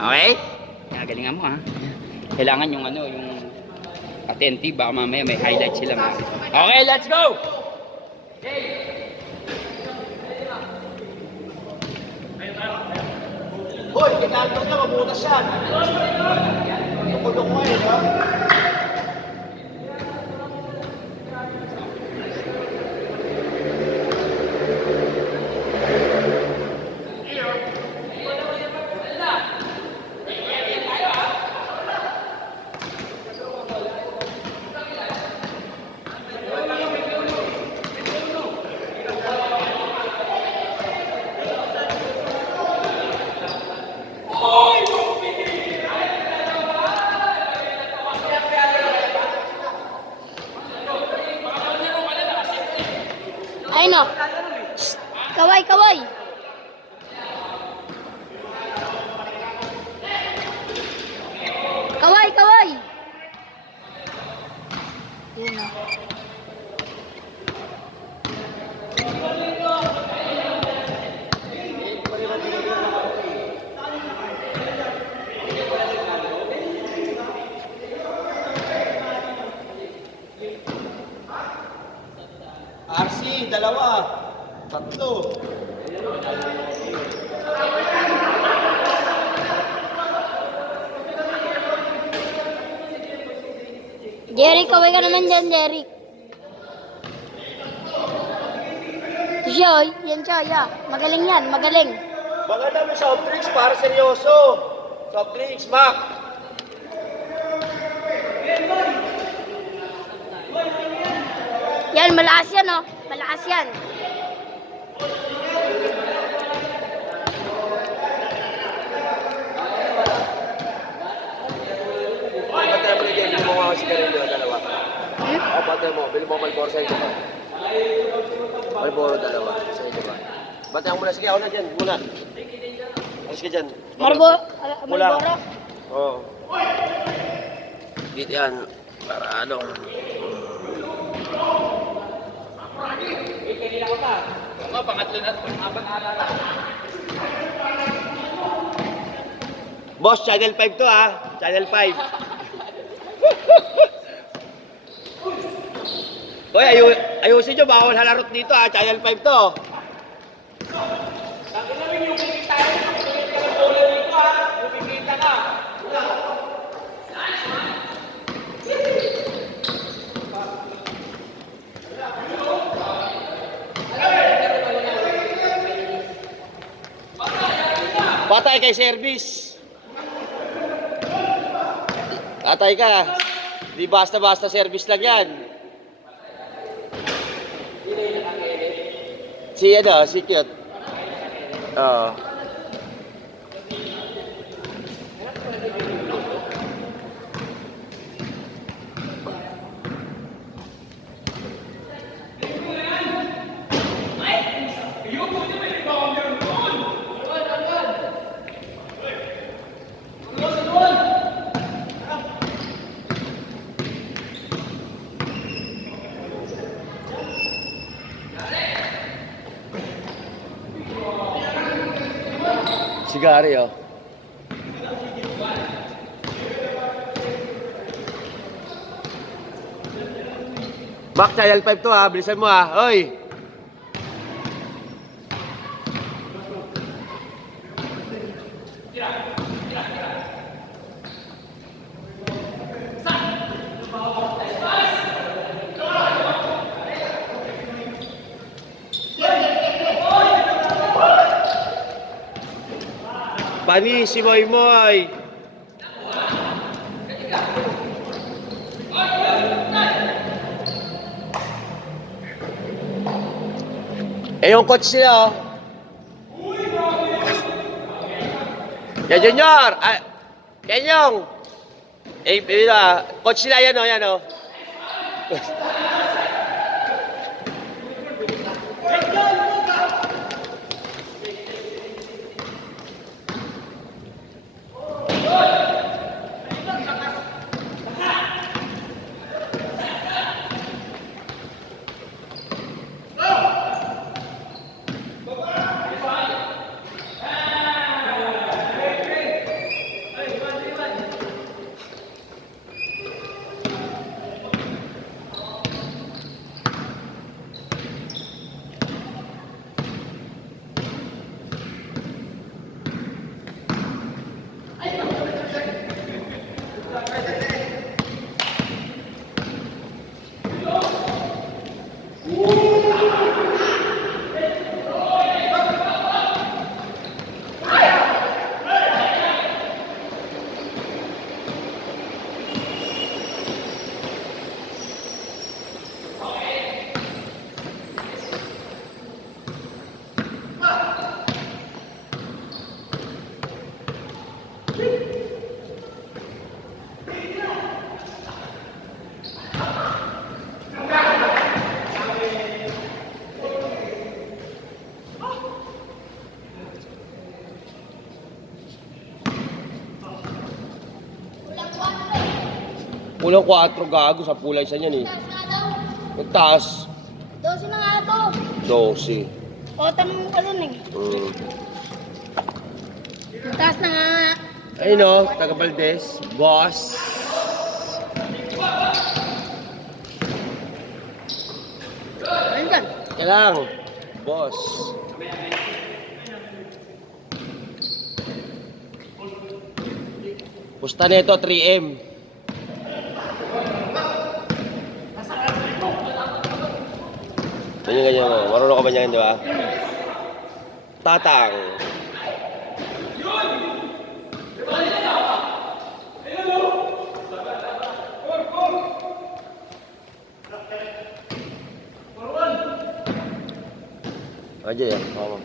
Okay? Galingan mo ha. Kailangan yung ano, yung attentive. Baka mamaya may highlight sila mga. Okay, let's go! Hoy, kinantok na, mabutas yan. Tulog mo eh, ha? Ay no. Kaway, kaway. Kaway, kaway. Yun na. RC, dalawa. Tatlo. Jerry, kaway ka naman dyan, Jerry. Siya, oy. Yan siya, yeah. Magaling yan, magaling. Baka namin soft drinks para seryoso. Soft drinks, Mac. Yan, malakas yan, oh. Malakas yan. Patay mo na dyan, bili mo mga sigarilyo, dalawa. O, patay mo, bili mo Malboro sa inyo ba? Malboro, dalawa, sa inyo ba? Batay mo na, sige, ako na dyan, muna. Alis ka dyan. Marlboro. Oo. Dito yan, para ano. Pangatlo na, pangapat na. Boss, Channel 5 to ha. Channel 5. Hoy, ayusin nyo, bawal halarot dito ha. Channel 5 to. Patay kay service. Patay ka. Di basta-basta service lang yan. Si ano, si Cute. Oo. Sigari, oh. Mac, Channel 5 to ha. Bilisan mo ha. Hoy! Pani, si Moy Moy. Eh, yung coach nila, oh. Yan, Junior. Ah, yan yung. Eh, coach nila yan, oh. Yan, oh. Kulang 4 gago sa pulay sa niyan eh. Nagtaas. 12 na nga ito. 12. O, tanong mo ka dun eh. Nagtaas na nga. Ayun o, taga Valdez. Boss. Ano dyan? Kaya lang. Boss. Pusta nito 3M. Ganyan mo. Marunong ka ba niyan, di ba? Tatang. Aja ya, mama.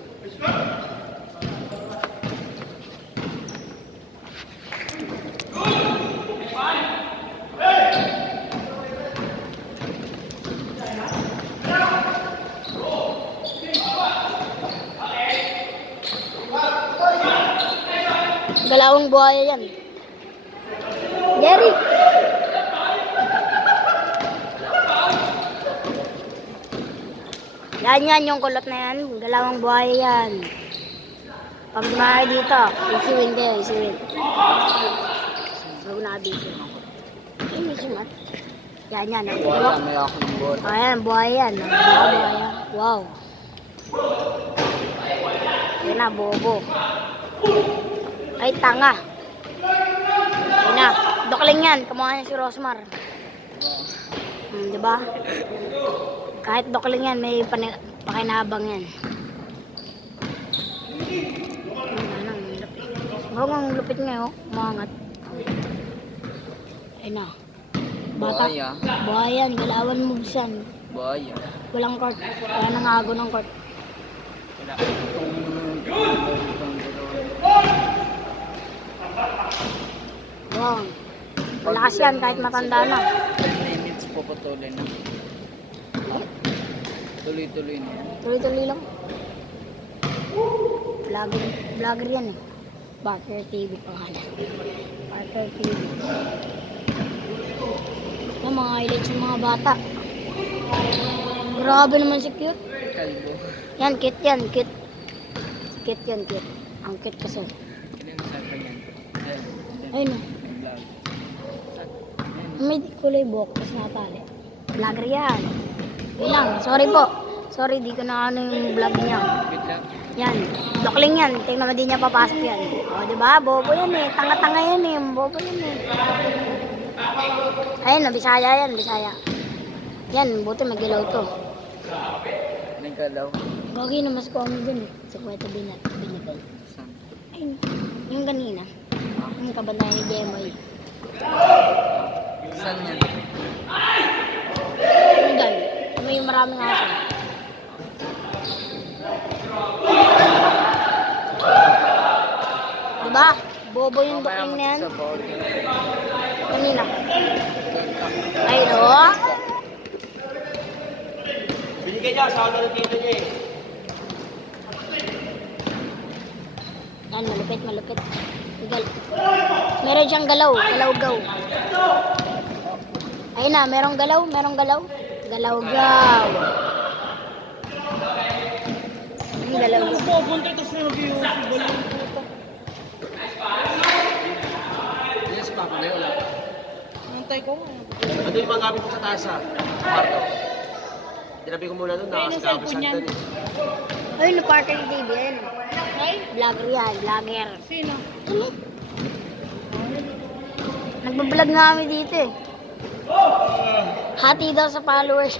Galawang buhaya yan. Jerry! Yan yung kulot na yan. Galawang buhaya yan. Pag dumari dito, isiwin kayo, isiwin. Huwag na dito. Ay, may sumat. Yan. Wala, may ako ng bola. Ayan, buhaya yan. Buhaya. Wow. Yan na, bobo. Ay, tanga. Yan na. Dokling yan. Kamukha niya si Rosmar. Diba? Kahit dokling yan, may pakinabang yan. Bro, ang lupit nga, oh. Umangat. Ayun na. Bata. Buhaya. Buhaya yan. Galawan moves yan. Buhaya. Walang court. Wala nang ago ng court. Wow. Malakas yan kahit matanda na. 10 minutes puputulin na. Tuloy-tuloy na yan. Tuloy-tuloy lang. Vlogger yan eh. Parker TV pangalan. Parker TV. Yung mga highlights ng mga bata. Grabe naman si cute. Kalbo. Yan, cute yan, cute. Cute yan, cute. Ang cute kasi. Ilan sa kanyan? Ayun o. Vlog. May kulay buhok, tapos natali. Vlogger yan. Yun lang, sorry po. Sorry, di ko na ano yung vlog niya. Good luck. Yan, dokling yan. Tingnan mo din niya papasok yan. O, diba? Bobo yan eh. Tanga-tanga yan eh. Bobo yan eh. Ayun, Bisaya yan, Bisaya. Yan, buti magilaw to. Nagkalaw. Gagi na mas kami dun eh. Sa kweta binibay. Saan? Ayun, yung kanina. Yung kabantayan ni Jemoy. Saan yan? Yung gan. May maraming aso. Diba? Bobo yung dokling na yan. Sa ball. Kanina. Ayun o. Binigay niya sa ano ng tito niya eh. Yan, malupit, malupit. Meron siyang galaw. Galaw-gaw. Ayun na, merong galaw. Merong galaw. Galaw-gaw. Yung galaw-gaw. Yes, Papa. May wala. Ano yung mga gamit mo sa taas ha? Sa kwarto. Tinabi ko muna doon, nakasikabi sa doon eh. Ayun, na Parker TV. Ayun. Vlogger yan, vlogger. Sino? Ano? Nagbablog nga kami dito eh. Hati daw sa followers.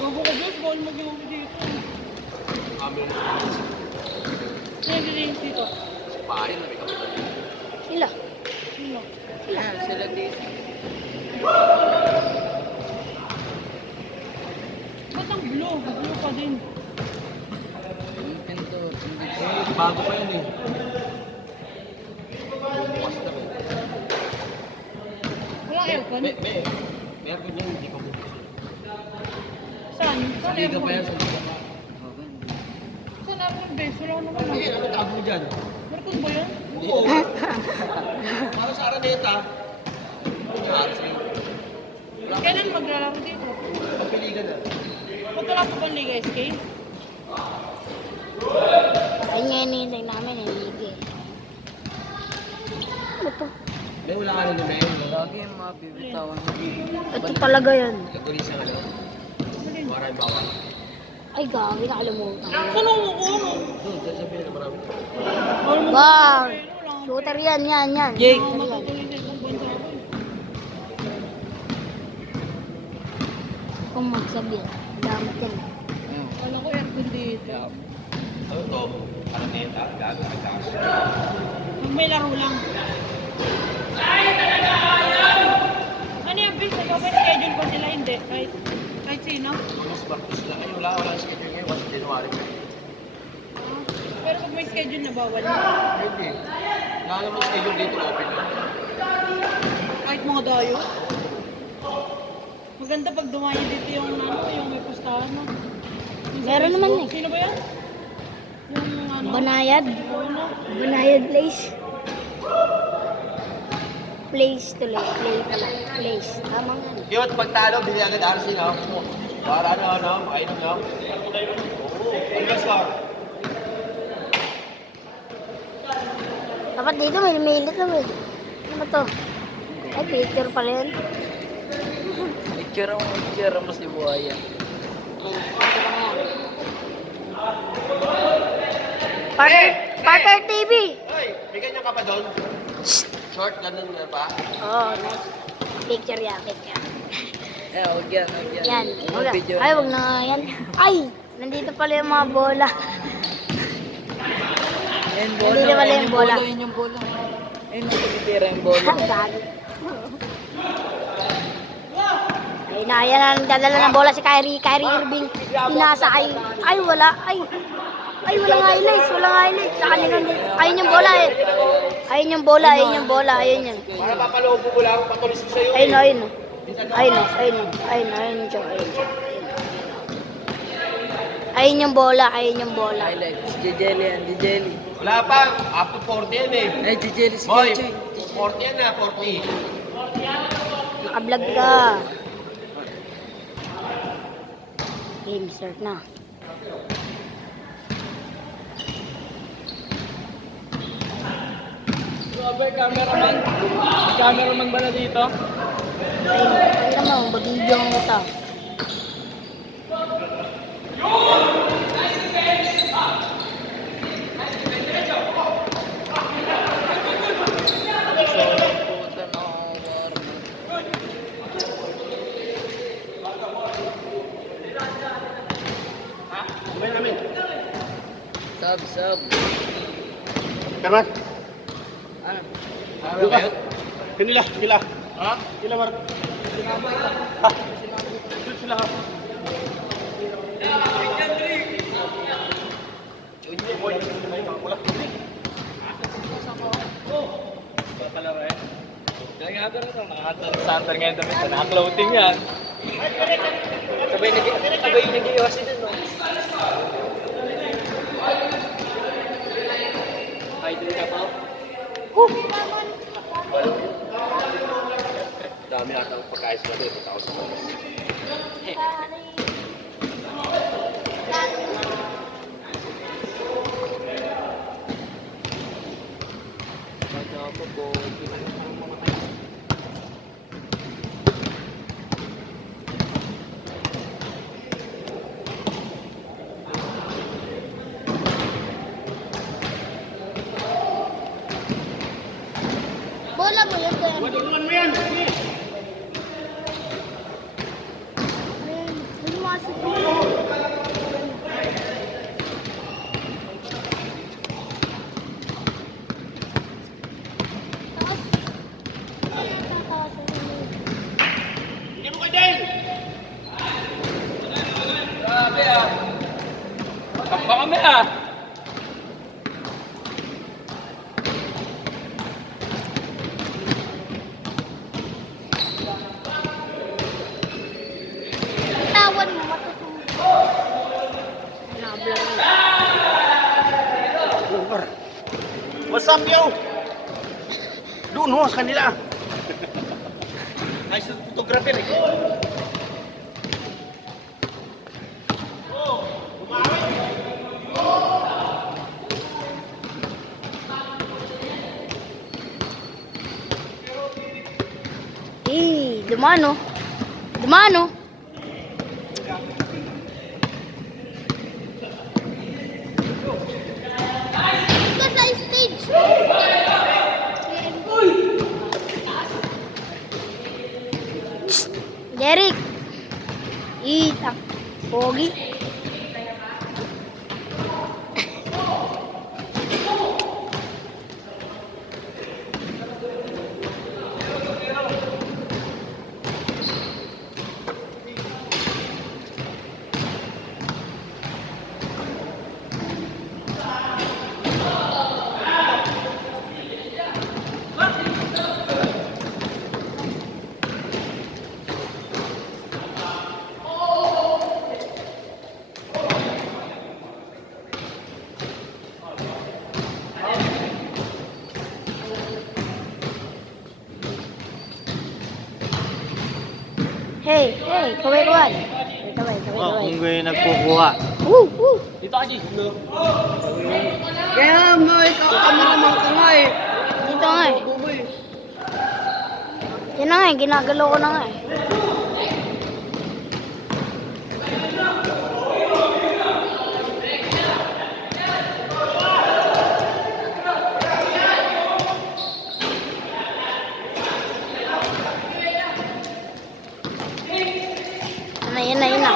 Bago ka Diyos, bawal mag-iwan ko dito. Sino yung dito? Sa bahay na may kapitan. Sila. Sino? Ayan, sila dito. Ba't ang blue? Blue pa din. Yung pinto. Bago pa yun eh. Bukas na eh. Walang aircon? Meron yun, hindi ko bukas. Saan? Sa Saan liga aircon? pa yan, sa liga pa. Saan aircon, bes? Wala ko naman. Hindi, ano tabo mo dyan? Aircon ba yan? Oo. Para sa Araneta. Kailan maglalaro dito? Pagpiligan na. Ba't wala pa bang Liga SK? Ay, ngayon hinihintay namin eh, Liga. Ano to? May wala ka rin na mail. Lagi yung mga bibitawan. Ito talaga yan. Nagtulis ang ano. Maraming bawal. Ay, gagi, nakalimutan. Saan ako ko? Doon, sasabihin na marami. Wow! Shooter yan, yan. Jake. Shooter yan. Matutuloy sa ibang bansa ako eh. Kung magsabi yan, damat yan. Wala ko aircon dito. Ano to? Araneta, gago, nagkakas. Pag may laro lang. Ano yung bis? Nagpapa-schedule ko sila? Hindi. Kahit sino? Mas Marcos lang. Ay, wala schedule ngayon. 1 January. Pero pag may schedule na bawal na. Hindi. Wala naman schedule dito, open na. Kahit mga dayo. Maganda pag dumayo dito yung yung may pustahan no? Yung sa Meron naman Facebook. eh. Sino ba yan? Yung ano? Banayad. Ano? Banayad place. Place tuloy. Play pala. Place. Tama nga. Yun, pag talo, bili agad RC na. Para ano, ayun lang. Oo, ano sir? Dapat dito may lumilit na eh. Ano to? Ay, picture pala yan. Picture mo si Buhaya. Ito pa na yan. Parker TV! Hoy, may ganyan ka pa doon? Short, ganun nga pa? Oh, nice. Picture yan, picture. Huwag yan, huwag yan. Yan. Ano Wala. video Ay, na? wag na nga yan. Ay! Nandito pala yung mga bola. Ayun, Hindi na pala yung bola. Ayun yung bola. Ayun, nakikitira yung bola. Gago. Ay, na, yan ang dadala ng bola si Kyrie Irving. Pinasa ay, wala. Ay, walang highlights. Walang highlights. Sa kanilang dito. Ayun yung bola eh. Ayun yung bola. Ayun yan. Para papaloobo ko lang, patulis ko sa'yo. Ayun. Ayun yung bola. Highlights. Jijeli yan, Jijeli. Wala pa, up to 40 yan eh. Ay, Jijeli si Boy, Kechoy. 40 yan na, 40. Nakablog ka. Game start na. Cameraman ba na dito? Ay naman, mag-video ang ito. Puta na war. Kumain namin. Sub. Kamat? Ano? Lukas. Kila. Ha? Kila Mark. Ha? Sila ha? Santer ngayon damit na naka-clothing yan. Sabay nag-iwas din, no? Idol ka pa? Dami ata ang pagkain sa dito. Tao sa mga. Bola mo yun, kuya. Tulungan mo yan. Lumasok mo. Hindi mo ka din. Grabe ah. Takpa kami ah. photographer. What's up, yo? Doon ho, sa kanila. Nice photographer eh. Dumano. Dumano. Ito sa stage. Derek. Itang. Pogi. Hey, kaway-kaway. Kaway. Kung kayo nagkukuha. Woo! Dito ka, G. Kaya mo, ikaw kameraman ka nga eh. Dito nga eh. Yan na nga eh, ginagalaw ko na nga eh. Yan na.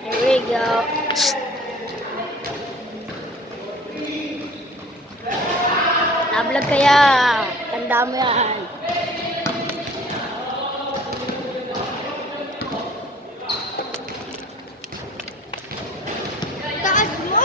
There we go. Nablog kaya. Tanda mo yan. Taas mo.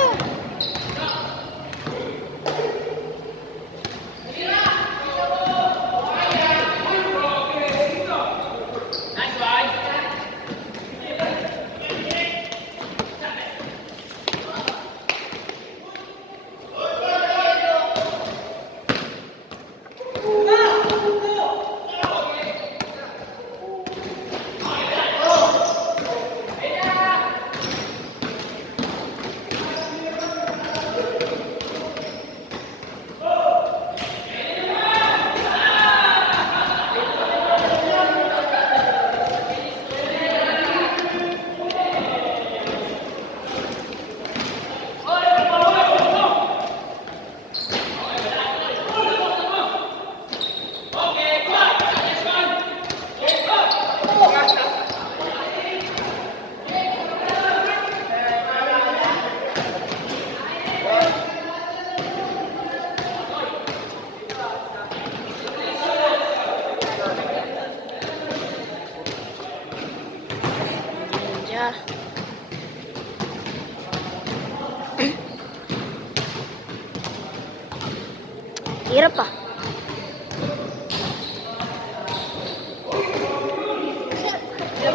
Hirap pa.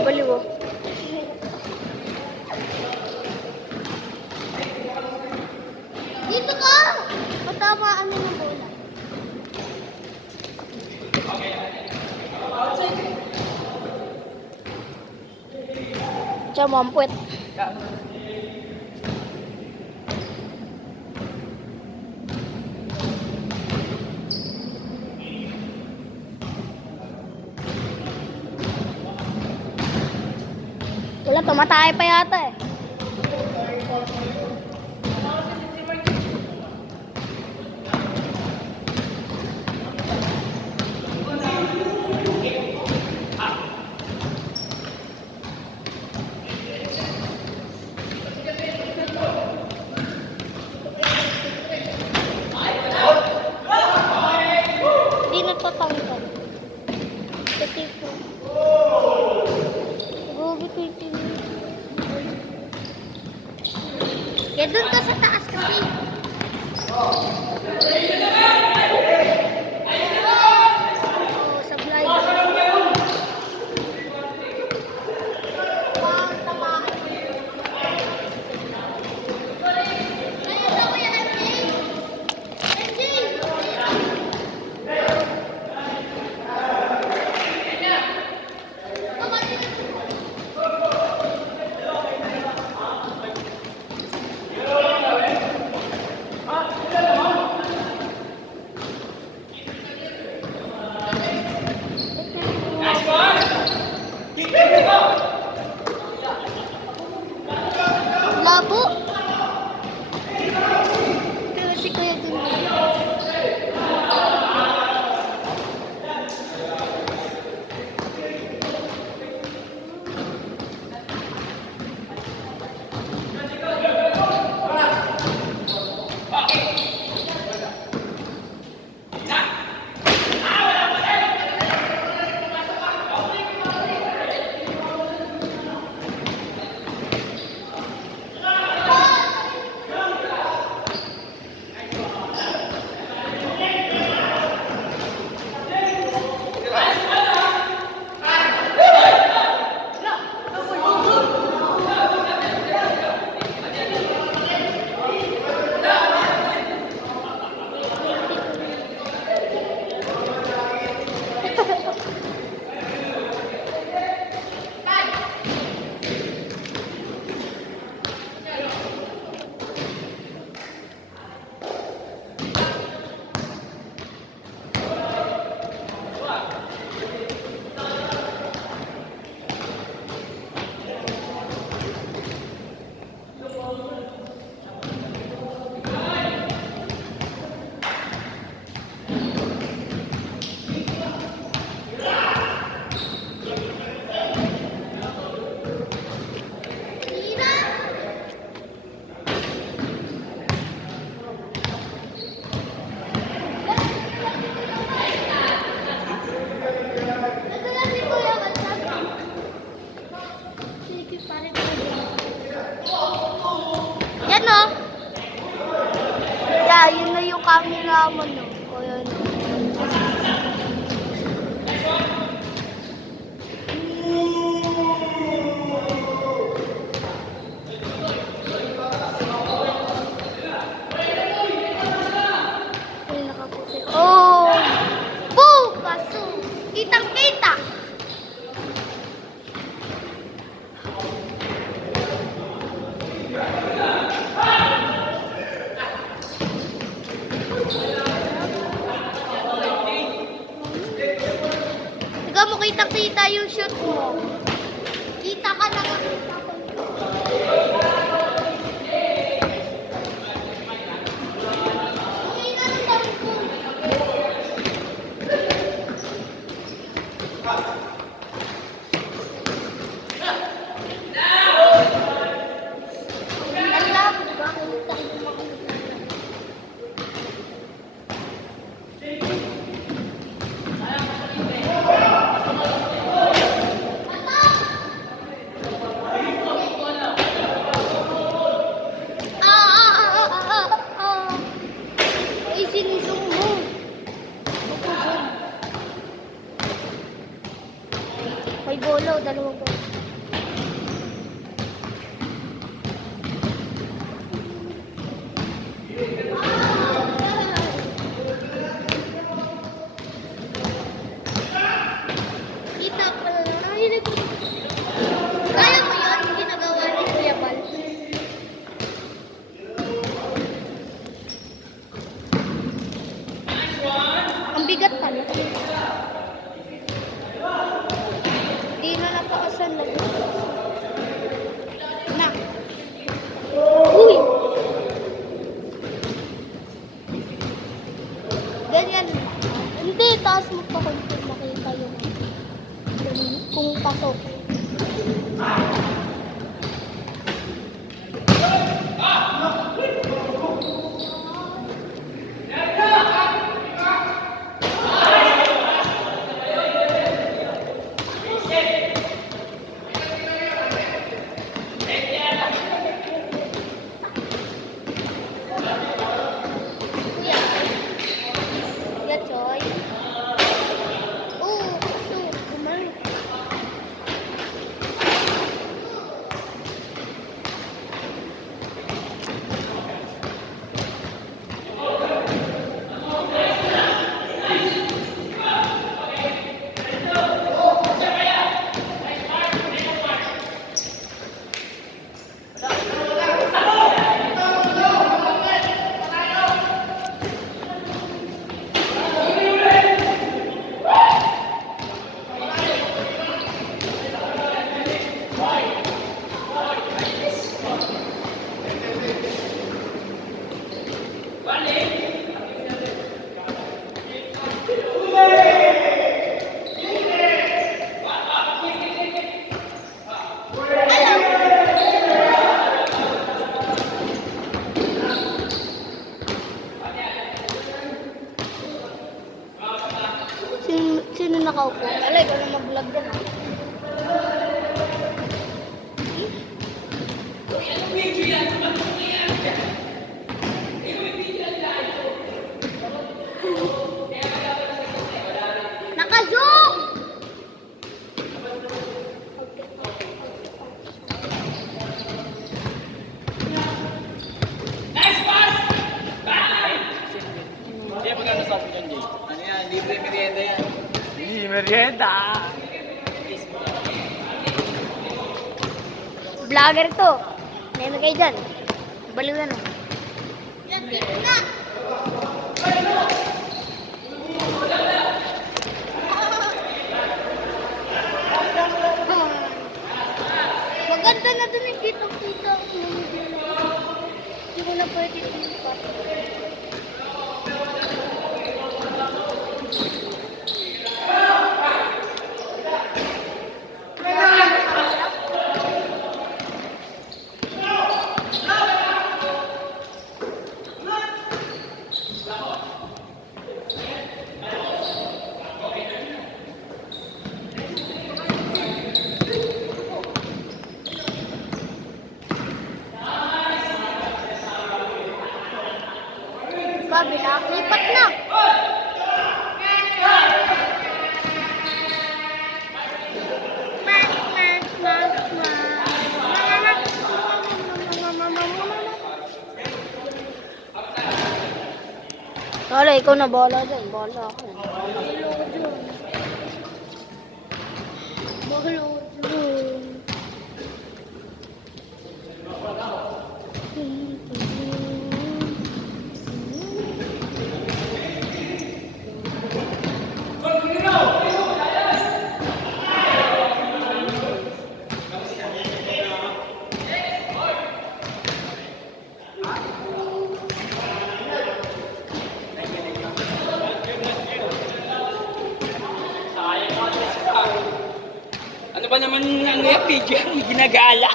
Baliw oh. Dito ka! Patamaan mo ng bola. Siya mampwet. Wala, tumatay pa yata eh. Hindi nagpapangitang. Pati po. Ya doon ka sa taas kasi. Oh, sa blind. yaman no. O yun. Ay, nakaputi. Oh! Boom! Paso! Kitang-kita! Ikaw mo kitang-kita yung shoot mo. Kita ka na kita ko. Alam, bakit tayo makikita? Ay, sinusong mo. Pupusun. May bolo, dalawang bolo. Kita pa na lang. Ay, kaya mo yun, yung ginagawa ni Kuya Bal. Ang bigat pala. Di na napakasan lang. Na. Uy! Ganyan. Hindi, taas mo pa kung makita yung kung pasok. Kuya. Kuya Choy. Oh, pasok. Kumain. Sino nakaupo? Alay, ikaw na mag-vlog doon. Naka-zoom! Jay, magkano sabi dyan, Jay? Ano yan? Libre merienda yan. Libre merienda! Vlogger to. Name kayo dyan. Baliw na no. Maganda na dun yung kitang-kita. Hindi ko na pwede tumpa. Wala, ikaw na bola dyan. Bola ako. Bola ako dyan. Ano ba naman ang video? Ginagala.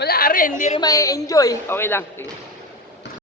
Wala rin, hindi rin ma-enjoy. Okay lang. Sige.